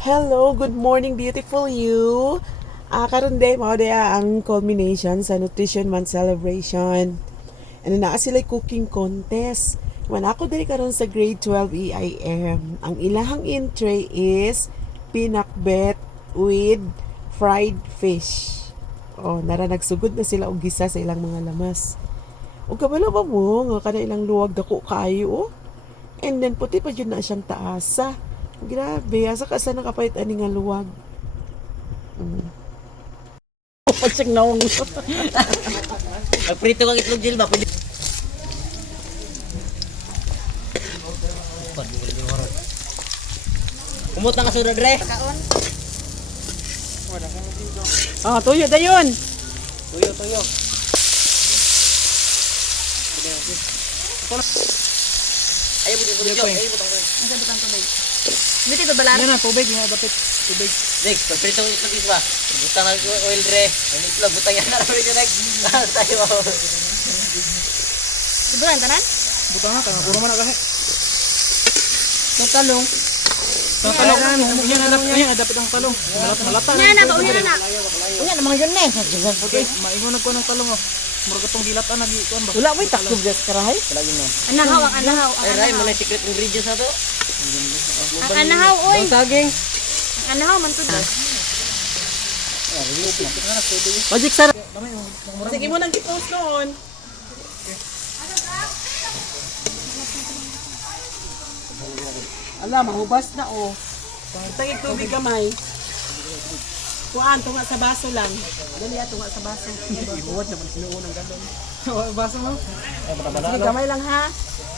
Hello, good morning beautiful you. Karon day mao dia ang culmination sa Nutrition Month celebration. Ano na sila cooking contest. When ako diri karon sa grade 12 EIM, ang ilahang entry is pinakbet with fried fish. Oh, nara nagsugod na sila og gisa sa ilang mga lamas. O kabalo ba mo nga kada ilang luwag dako kayo oh. And then puti pa jud na siyang taasa. Grabe, asa ka sa nakapait ani nga luwag. Pagsig naong. Magprito kang itlog Jill ba? Pwede. Kumot na ka sa dre. Tuyo dayon. Tuyo. Ayaw mo din ko. Asa butang tubig? Dito ba balar? Yan na, tubig, yung dapat tubig. Next, magprito kang itlog ba? Butang na oil dre. Ang itlog, butang yan na rin yung next. Tayo. Siburan tanan? Butang na, puro man na kasi. Talong. Talong, yan, dapat ang talong. Malata Nya na, paunya na. Unya na mga yun na. Okay, maingon ko ng talong oh. Murag itong dilatan na gikuan ba? Wala mo taklob gas karahay. Wala yun no. Anahaw ang anahaw. Ay, Ray, muna yung secret ingredients na to. Ang anahaw oy. Saging. Ang anahaw man tud. Magic sir. Sige mo nang i-post noon. Ala, mahubas na oh. Tangig tubig gamay. Kuan, tunga sa baso lang. Dali tunga sa baso. Ibuwat naman sinuunang galon. Basa mo? Sige, gamay lang ha.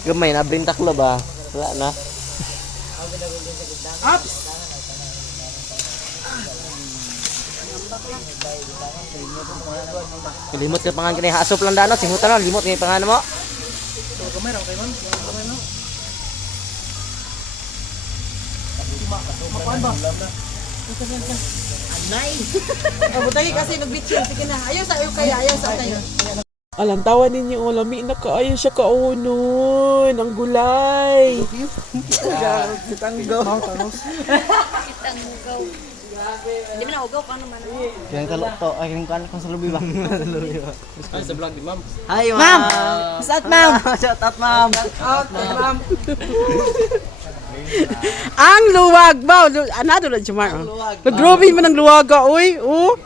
Gamay na, brintaklo ba? Wala na. Ups! Limot ka pangan kini hasop lang dano, singutan no, limot ni pangan mo. Kamay ra kay man. Kamay no. Makuan ba? Butagi kasi nagbitsin. Sige na. Ayaw sa tayo. Alantawan ninyo, oh, lami na kaayo siya kaunon. Ang gulay. Kitanggo. Di man ugaw paano man. Kaya talo to, ay kini kan sa lubi ba? Ay sa vlog di ma'am. Hi ma'am. Shout ma'am. Shout out ma'am. Ma'am. Ang luwag ba? Anado na siya man. Nagrobe man ang luwaga oy. Oh.